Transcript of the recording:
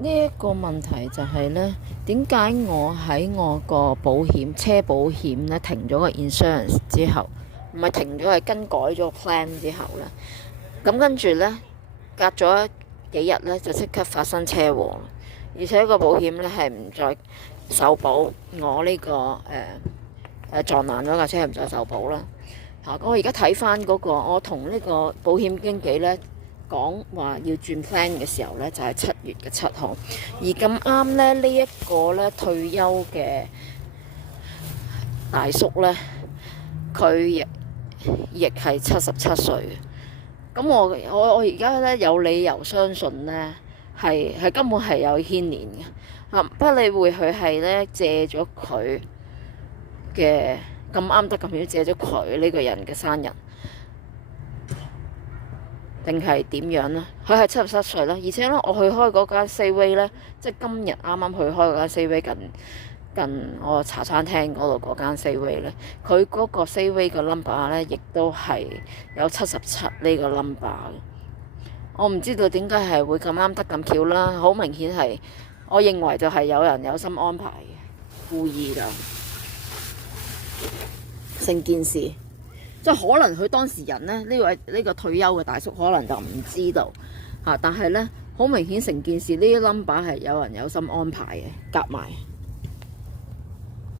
呢一個問題就係呢，點解我喺我個車保險呢停咗個 insurance 之後，唔係停咗，係更改咗 plan 之後呢？咁跟住呢，隔咗幾日呢，就即刻發生車禍，而且個保險呢係唔再受保，我呢個撞爛咗架車唔再受保啦。我而家睇翻嗰個，我同呢個保險經紀呢講話要轉 plan 嘅時候呢，就係7月嘅7號，而咁啱呢，呢一個呢退休嘅大叔呢，佢亦係77歲。咁我而家呢，有理由相信呢係根本係有牽連嘅。不理會佢係呢借咗佢嘅，咁啱得咁巧借咗佢呢個人嘅生日，定係點樣呢？佢係77歲啦，而且呢，我去開嗰間 Safeway 呢，即係今日啱啱去開嗰間 Safeway 近我茶餐廳嗰度嗰間 Safeway 呢，佢嗰個 Safeway 個 number 呢，亦都係有77呢個 number。我唔知道點解係會咁啱得咁巧啦，好明顯係，我認為就係有人有心安排嘅，故意㗎。成件事，即係可能佢當事人呢，呢個退休嘅大叔可能就唔知道但係呢，好明顯成件事呢啲 number 係有人有心安排嘅，夾埋。